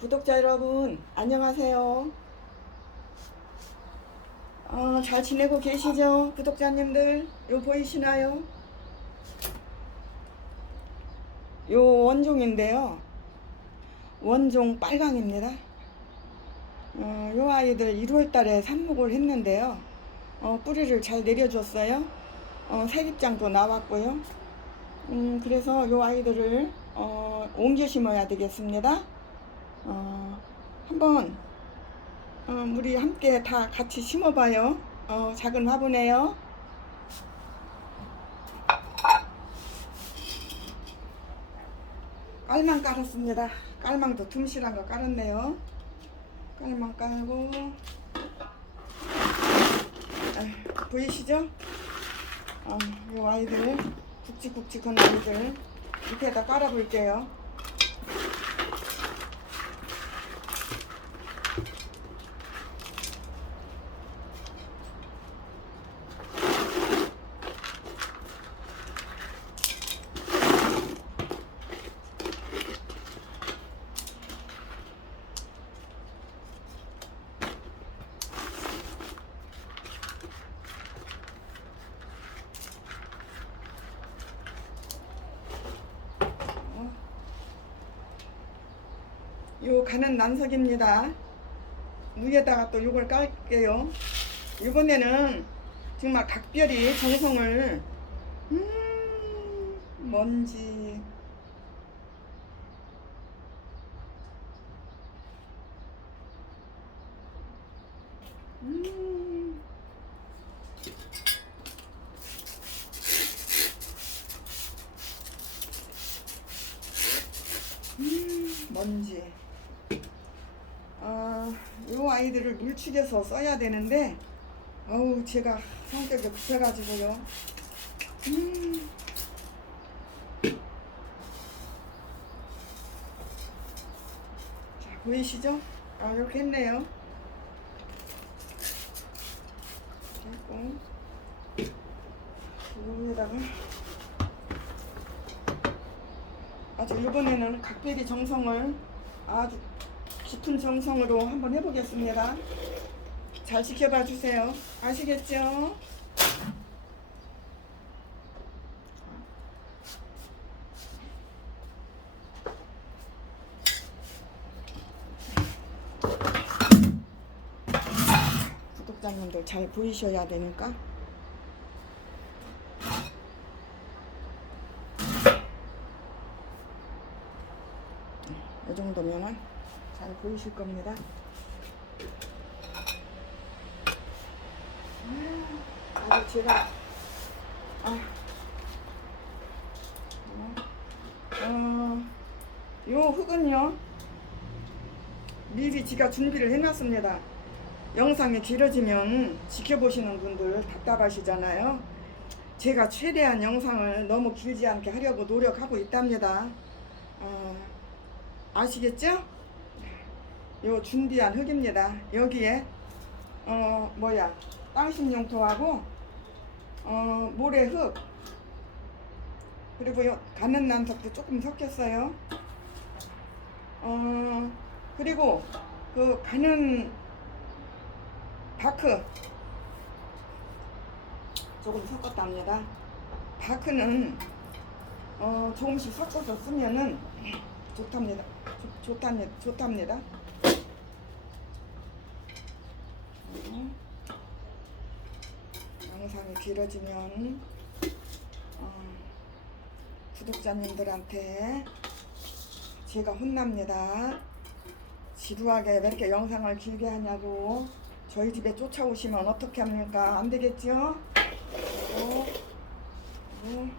구독자 여러분, 안녕하세요. 어, 잘 지내고 계시죠? 구독자님들, 요 보이시나요? 요 원종인데요. 원종 빨강입니다. 어, 요 아이들 1월 달에 삽목을 했는데요. 어, 뿌리를 잘 내려줬어요. 어, 색입장도 나왔고요. 음, 그래서 요 아이들을 어, 옮겨 심어야 되겠습니다. 어, 한번 어, 우리 함께 다 같이 심어봐요. 어, 작은 화분에요. 깔망 깔았습니다. 깔망도 tum실한 거 깔았네요. 깔망 깔고 아, 보이시죠? 어, 이 아이들 굵직굵직한 아이들 밑에다 깔아볼게요. 요 가는 난석입니다. 위에다가 또 요걸 깔게요. 이번에는 정말 각별히 정성을 음 먼지 음 음, 먼지. 아, 요 아이들을 물축해서 써야 되는데, 아우, 제가 성격이 급해가지고요. 음. 자, 보이시죠? 아, 이렇게 했네요. 그리고, 여기다가, 아주 이번에는 각별히 정성을 아주 깊은 정성으로 한번 해보겠습니다. 잘 지켜봐 주세요. 아시겠죠? 구독자님들 잘 보이셔야 되니까. 이 정도면은 잘 보이실 겁니다. 아, 아주 제가 아, 어, 요 흙은요 미리 제가 준비를 해놨습니다. 영상이 길어지면 지켜보시는 분들 답답하시잖아요. 제가 최대한 영상을 너무 길지 않게 하려고 노력하고 있답니다. 어, 아시겠죠? 요 준비한 흙입니다. 여기에 어 뭐야 땅심 용토하고 어 모래 흙 그리고 요 가는 난석도 조금 섞였어요. 어 그리고 그 가는 바크 조금 섞었답니다. 바크는 어 조금씩 섞어서 쓰면은 좋답니다. 좋, 좋답니다. 좋답니다. 어, 영상이 길어지면 어, 구독자님들한테 제가 혼납니다. 지루하게 왜 이렇게 영상을 길게 하냐고 저희 집에 쫓아오시면 어떻게 합니까? 안 되겠죠? 어, 어.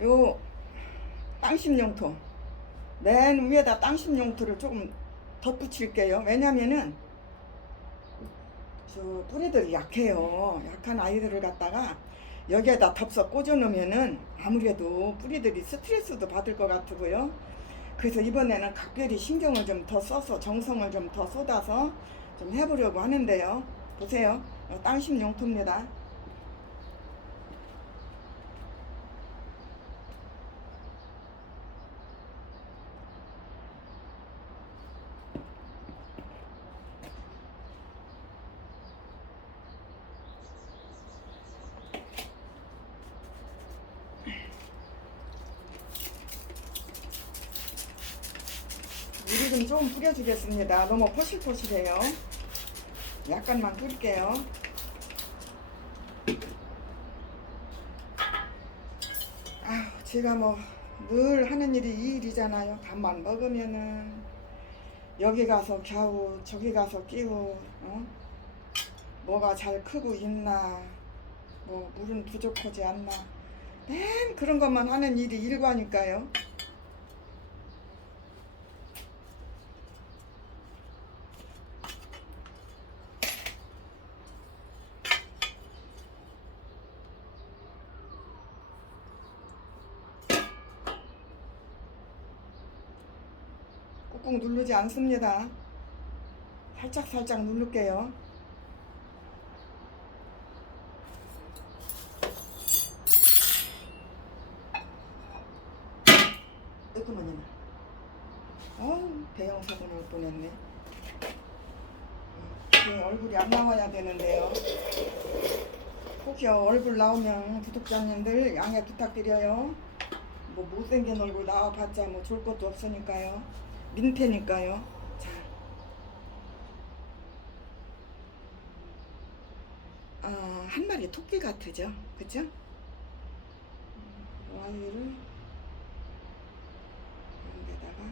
요 땅심용토 맨 위에다 땅심 용토를 조금 덧붙일게요. 왜냐면은 저 뿌리들이 약해요. 약한 아이들을 갖다가 여기에다 덥석 꽂아 놓으면은 아무래도 뿌리들이 스트레스도 받을 것 같고요. 그래서 이번에는 각별히 신경을 좀 더 써서 정성을 좀 더 쏟아서 좀 해보려고 하는데요. 보세요. 어, 땅심 용토입니다. 좀 뿌려주겠습니다. 너무 포실포실해요. 약간만 뿌릴게요. 아, 제가 뭐 늘 하는 일이 이 일이잖아요. 밥만 먹으면은 여기 가서 겨우 저기 가서 끼고 어? 뭐가 잘 크고 있나 뭐 물은 부족하지 않나 맨 그런 것만 하는 일이 일과니까요. 꾹꾹 누르지 않습니다. 살짝 살짝 누를게요. 뜨끔하냐. 어우, 대형 사고 날 뻔했네. 제 얼굴이 안 나와야 되는데요. 혹여 얼굴 나오면 구독자님들 양해 부탁드려요. 뭐 못생긴 얼굴 나와봤자 뭐 좋을 것도 없으니까요. 민폐니까요. 자. 아, 한 마리 토끼 같으죠? 그죠? 와이를 여기다가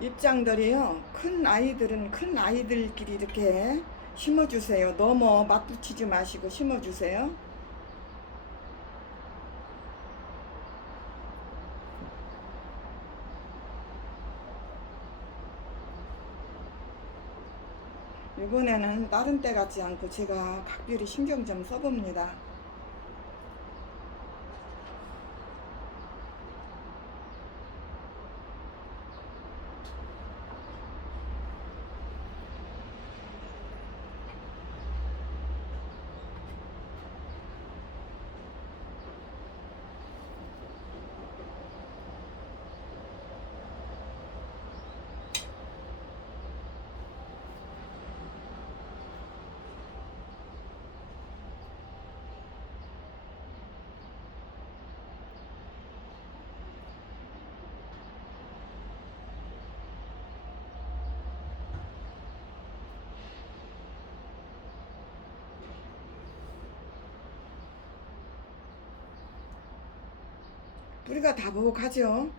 입장들이요. 큰 아이들은 큰 아이들끼리 이렇게 심어주세요. 너무 맞붙이지 마시고 심어주세요. 이번에는 다른 때 같지 않고 제가 각별히 신경 좀 써봅니다. 뿌리가 다복하죠.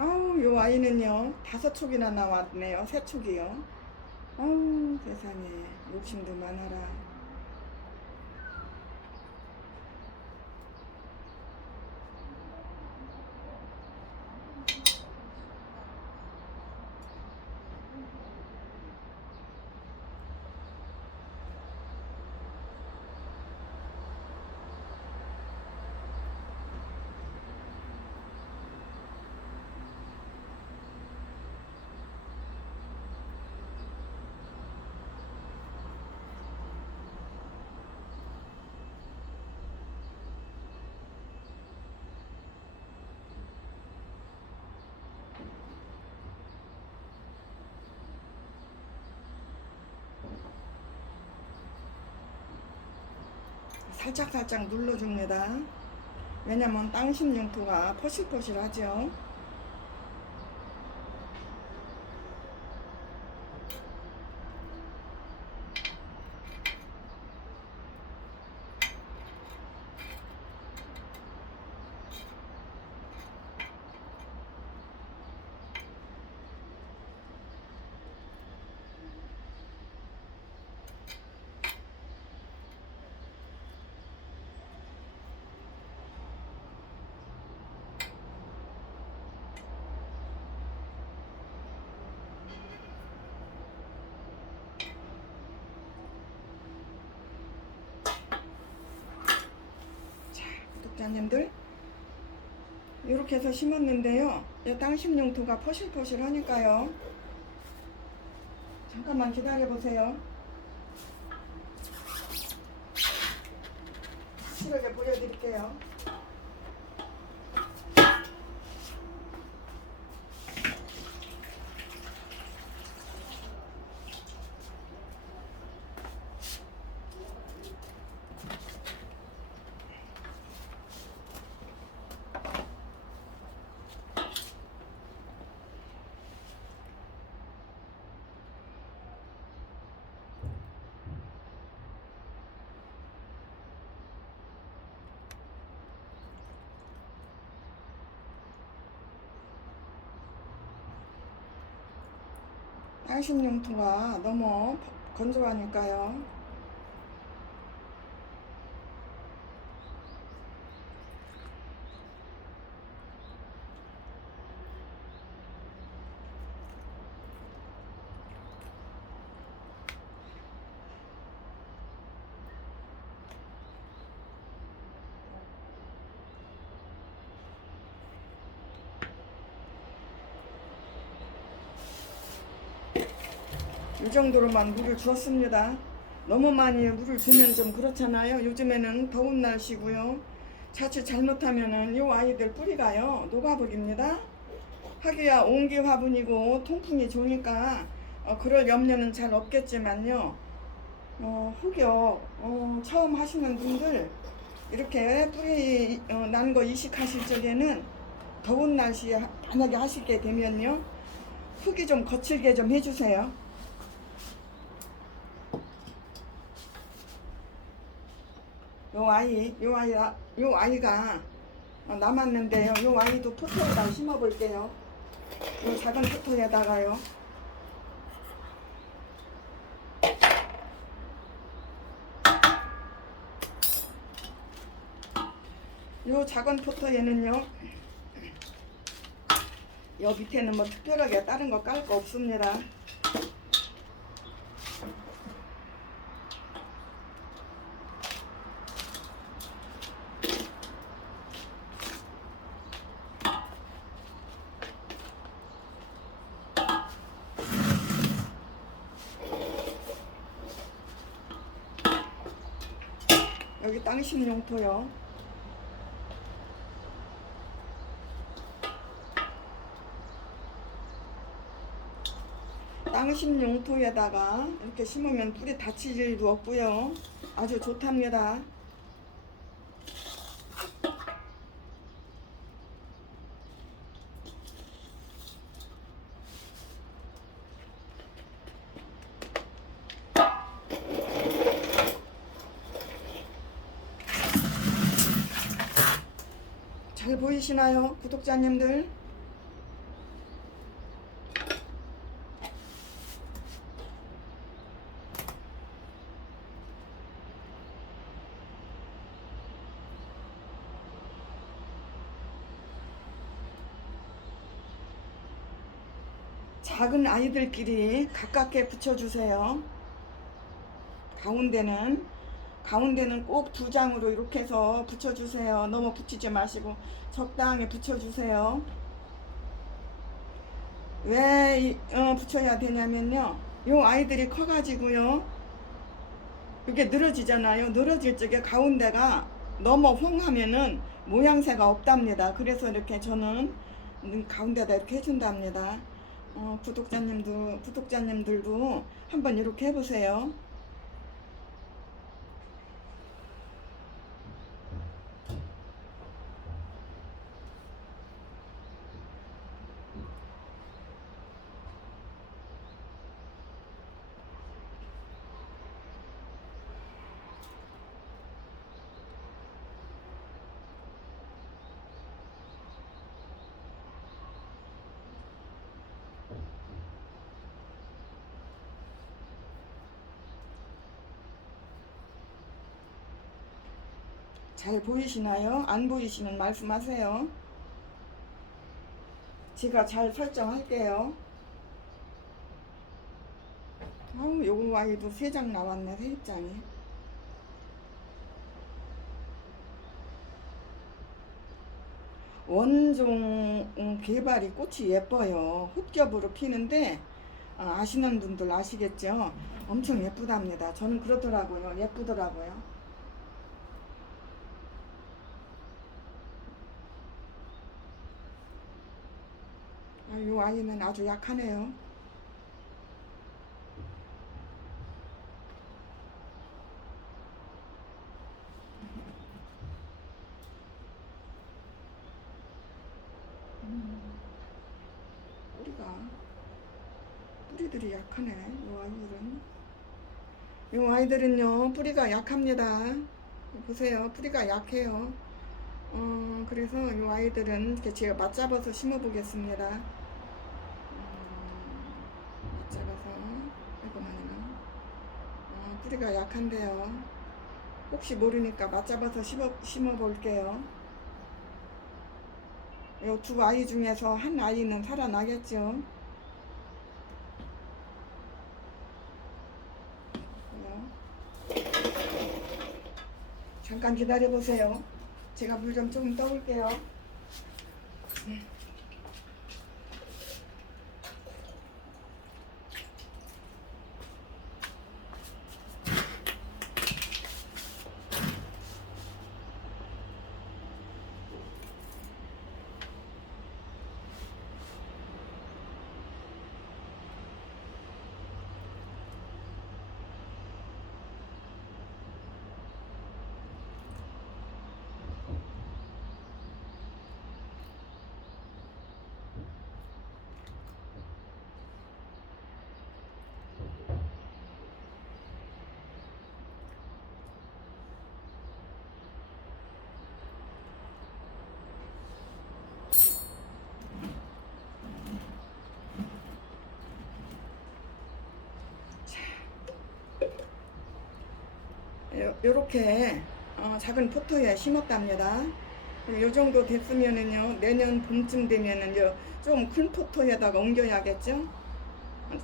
아우, 요 아이는요, 다섯 촉이나 나왔네요. 세 촉이요. 아우, 세상에. 욕심도 많아라. 살짝살짝 눌러줍니다. 왜냐면 땅심 용토가 포실포실하죠. 자, 구독자님들 이렇게 해서 심었는데요. 이 땅심 용토가 포실포실하니까요. 잠깐만 기다려 보세요. 확실하게 보여드릴게요. 땅심 용토가 너무 건조하니까요. 이 정도로만 물을 주었습니다. 너무 많이 물을 주면 좀 그렇잖아요. 요즘에는 더운 날씨고요. 자칫 잘못하면은 요 아이들 뿌리가요 녹아버립니다. 하기야 온기 화분이고 통풍이 좋으니까 어, 그럴 염려는 잘 없겠지만요. 어, 혹여 어, 처음 하시는 분들 이렇게 뿌리 어, 난 거 이식하실 적에는 더운 날씨에 하- 만약에 하시게 되면요 흙이 좀 거칠게 좀 해주세요. 요 아이, 요 아이, 요 아이가 어, 남았는데요. 요 아이도 포토에다 심어 볼게요. 요 작은 포토에다가요. 요 작은 포토에는요. 요 밑에는 뭐 특별하게 다른 거 깔 거 없습니다. 땅심 용토요. 땅심 용토에다가 이렇게 심으면 뿌리 다칠 일도 없고요. 아주 좋답니다. 잘 보이시나요, 구독자님들? 작은 아이들끼리 가깝게 붙여주세요. 가운데는 가운데는 꼭 두 장으로 이렇게 해서 붙여주세요. 너무 붙이지 마시고 적당히 붙여주세요. 왜 이- 어, 붙여야 되냐면요. 요 아이들이 커가지고요. 이게 늘어지잖아요. 늘어질 적에 가운데가 너무 홍하면은 모양새가 없답니다. 그래서 이렇게 저는 음, 가운데다 이렇게 해준답니다. 어, 구독자님도 구독자님들도 한번 이렇게 해보세요. 잘 보이시나요? 안 보이시면 말씀하세요. 제가 잘 설정할게요. 아우, 요거 아이도 세 장 나왔네, 세 장이. 원종 음, 개발이 꽃이 예뻐요. 흑겹으로 피는데 아, 아시는 분들 아시겠죠? 엄청 예쁘답니다. 저는 그렇더라고요. 예쁘더라고요. 이 아이는 아주 약하네요. 뿌리가 뿌리들이 약하네. 이 아이들은 이 아이들은요 뿌리가 약합니다. 보세요 뿌리가 약해요. 어 그래서 이 아이들은 이렇게 제가 맞잡아서 심어 보겠습니다. 맞잡아서 아이고 마네요. 어, 뿌리가 약한데요. 혹시 모르니까 맞잡아서 심어, 심어 볼게요. 이 두 아이 중에서 한 아이는 살아나겠죠. 잠깐 기다려 보세요. 제가 물좀 조금 떠올게요. 요- 요렇게 어, 작은 포토에 심었답니다. 요 정도 됐으면은요 내년 봄쯤 되면은요 좀 큰 포토에다가 옮겨야겠죠.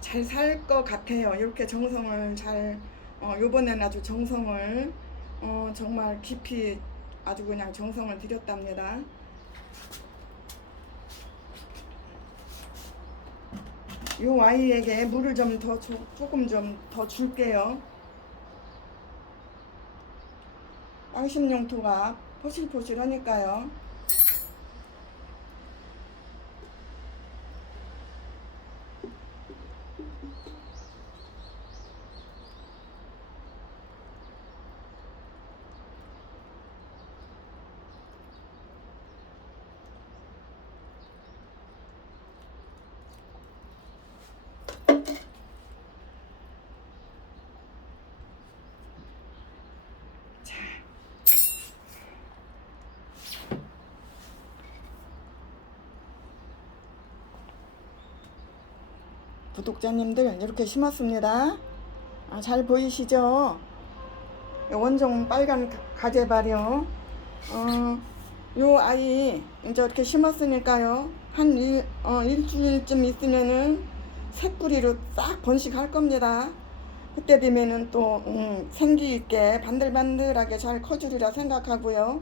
잘 살 것 같아요. 이렇게 정성을 잘 어, 요번엔 아주 정성을 어, 정말 깊이 아주 그냥 정성을 들였답니다. 요 아이에게 물을 좀 더 조금 좀 더 줄게요. 빵심용토가 포실포실 하니까요. 구독자님들 이렇게 심었습니다. 아, 잘 보이시죠? 원종 빨간 가- 가재발이요. 어, 요 아이 이제 이렇게 심었으니까요. 한 일, 어, 일주일쯤 있으면은 새뿌리로 싹 번식할 겁니다. 그때 되면은 또 음, 생기 있게 반들반들하게 잘 커주리라 생각하고요.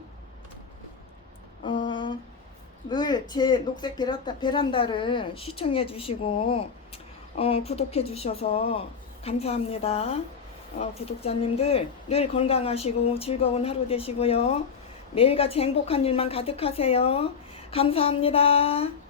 어, 늘 제 녹색 베란다, 베란다를 시청해 주시고 어, 구독해 주셔서 감사합니다. 어, 구독자님들 늘 건강하시고 즐거운 하루 되시고요. 매일같이 행복한 일만 가득하세요. 감사합니다.